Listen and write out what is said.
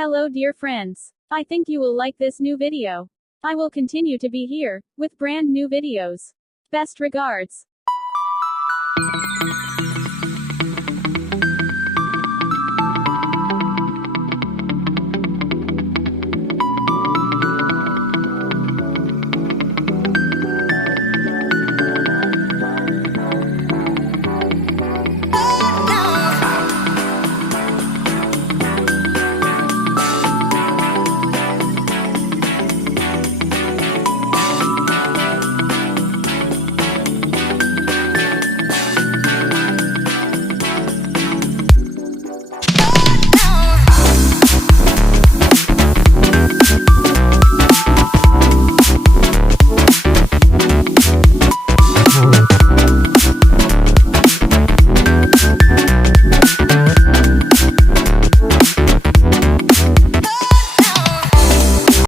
Hello dear friends. I think you will like this new video. I will continue to be here, with brand new videos. Best regards.